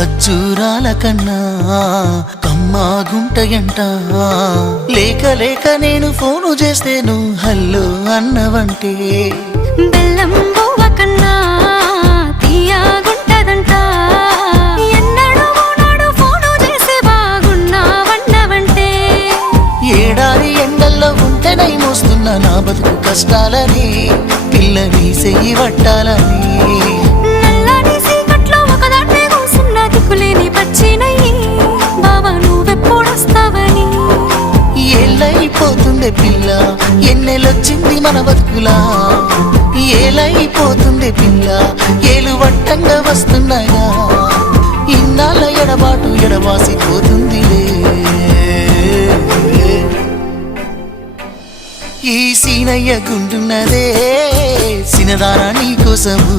ఖర్జూరాల కన్నా కమ్మాగుంటయంట. లేక లేక నేను ఫోను చేస్తే నువ్వు హల్లో అన్నవంటే బెల్లం బువ్వ కన్నా తీయగుంటదంట. ఎన్నడూ నాడు ఫోను చేసి బాగున్నావన్నవంటే ఏడాది ఎండల్లో ఉంటేనై మోస్తున్నా నా బతుకు కష్టాలని పిల్లని చెయ్యి పట్టాలని. నల్లని సీకట్లో ఒకదాన్నే కూసున్న దిక్కులేని పచ్చినయ్యి బావా నువ్వెప్పుడొస్తావని. ఏళ్ళైపోతుందే పిల్ల ఎన్నెలొచ్చింది మన బతుకులా. ఏలైపోతుందే పిల్ల ఏలు వట్టంగా వస్తున్నాయా. ఇన్నాళ్ళ ఎడబాటు ఎడవాసిపోతుందిలే. ఈ సీనయ్య గుండున్నదే సినదారా నీ కోసము.